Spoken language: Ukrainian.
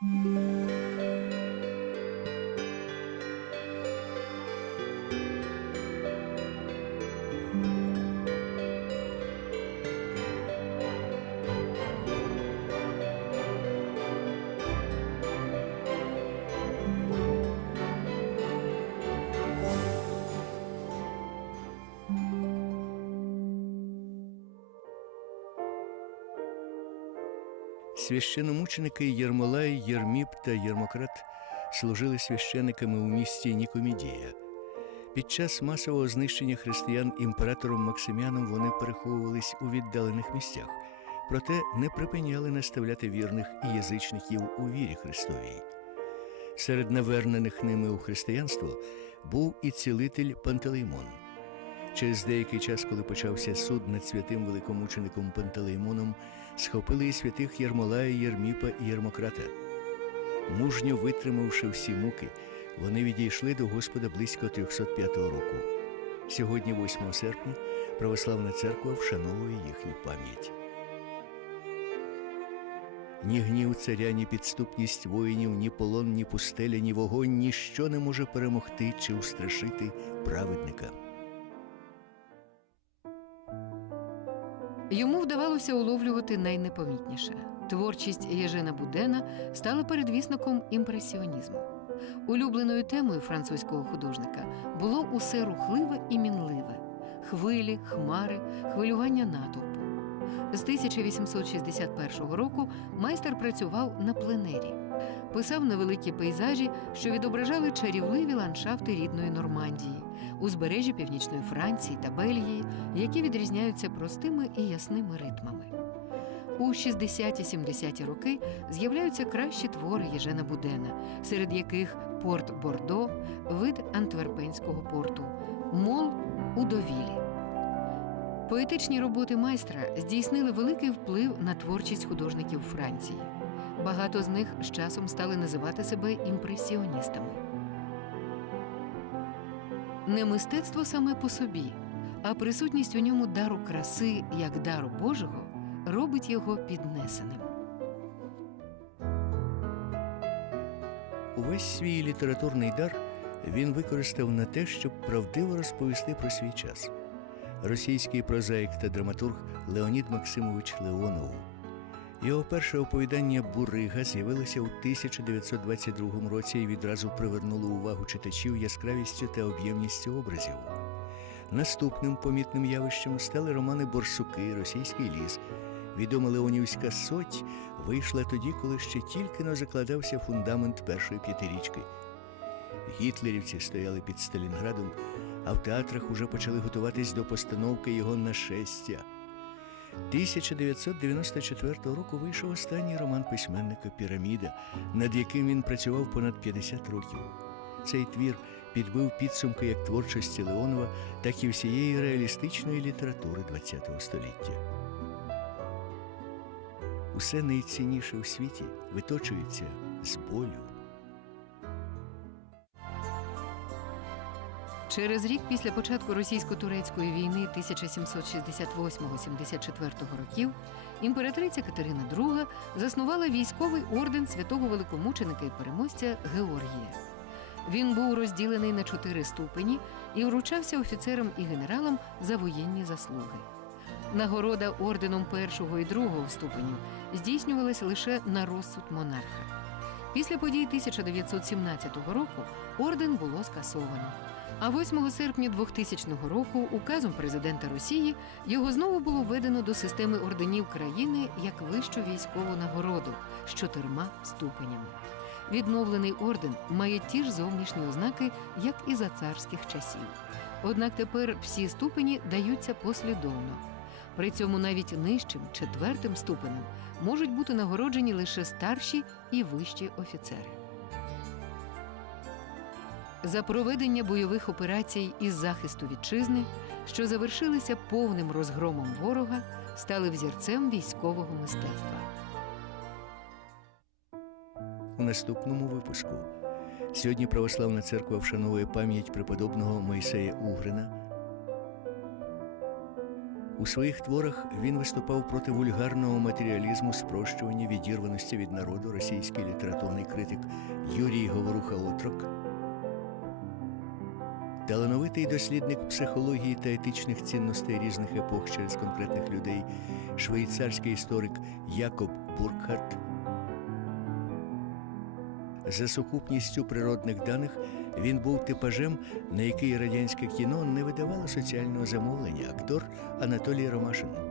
Música Священомученики Єрмолай, Єрміп та Єрмократ служили священиками у місті Нікомідія. Під час масового знищення християн імператором Максиміаном вони переховувались у віддалених місцях, проте не припиняли наставляти вірних і язичників у вірі Христовій. Серед навернених ними у християнство був і цілитель Пантелеймон. Через деякий час, коли почався суд над святим великомучеником Пантелеймоном, схопили і святих Єрмолая, Єрміпа і Єрмократа. Мужньо витримавши всі муки, вони відійшли до Господа близько 305 року. Сьогодні, 8 серпня, православна церква вшановує їхню пам'ять. Ні гнів царя, ні підступність воїнів, ні полон, ні пустеля, ні вогонь ніщо не може перемогти чи устрашити праведника. Йому вдавалося уловлювати найнепомітніше. Творчість Єжена Будена стала передвісником імпресіонізму. Улюбленою темою французького художника було усе рухливе і мінливе: хвилі, хмари, хвилювання натовпу. З 1861 року майстер працював на пленері, писав невеликі пейзажі, що відображали чарівливі ландшафти рідної Нормандії, узбережжя північної Франції та Бельгії, які відрізняються простими і ясними ритмами. У 60-70-ті роки з'являються кращі твори Єжена Будена, серед яких порт Бордо, вид антверпенського порту, мол у довілі. Поетичні роботи майстра здійснили великий вплив на творчість художників Франції. Багато з них з часом стали називати себе імпресіоністами. Не мистецтво саме по собі, а присутність у ньому дару краси як дару Божого робить його піднесеним. Увесь свій літературний дар він використав на те, щоб правдиво розповісти про свій час. Російський прозаїк та драматург Леонід Максимович Леонов. Його перше оповідання Бурига з'явилося у 1922 році і відразу привернуло увагу читачів яскравістю та об'ємністю образів. Наступним помітним явищем стали романи Борсуки, Російський ліс. Відома Леонівська соть вийшла тоді, коли ще тільки но закладався фундамент першої п'ятирічки. Гітлерівці стояли під Сталінградом, а в театрах уже почали готуватись до постановки його нашестя. 1994 року вийшов останній роман письменника Піраміда, над яким він працював понад 50 років. Цей твір підбив підсумки як творчості Леонова, так і всієї реалістичної літератури ХХ століття. Усе найцінніше у світі виточується з болю. Через рік після початку російсько-турецької війни 1768-74 років імператриця Катерина II заснувала військовий орден святого великомученика і переможця Георгія. Він був розділений на чотири ступені і вручався офіцерам і генералам за воєнні заслуги. Нагорода орденом першого і другого ступенів здійснювалась лише на розсуд монарха. Після подій 1917 року орден було скасовано. А 8 серпня 2000 року указом президента Росії його знову було введено до системи орденів країни як вищу військову нагороду з чотирма ступенями. Відновлений орден має ті ж зовнішні ознаки, як і за царських часів. Однак тепер всі ступені даються послідовно. При цьому навіть нижчим четвертим ступенем можуть бути нагороджені лише старші і вищі офіцери. За проведення бойових операцій із захисту вітчизни, що завершилися повним розгромом ворога, стали взірцем військового мистецтва. У наступному випуску. Сьогодні Православна церква вшановує пам'ять преподобного Мойсея Угрина. У своїх творах він виступав проти вульгарного матеріалізму, спрощування, відірваності від народу, російський літературний критик Юрій Говоруха Отрок. Талановитий дослідник психології та етичних цінностей різних епох через конкретних людей, швейцарський історик Якоб Буркхарт. За сукупністю природних даних він був типажем, на який радянське кіно не видавало соціального замовлення актор Анатолій Ромашин.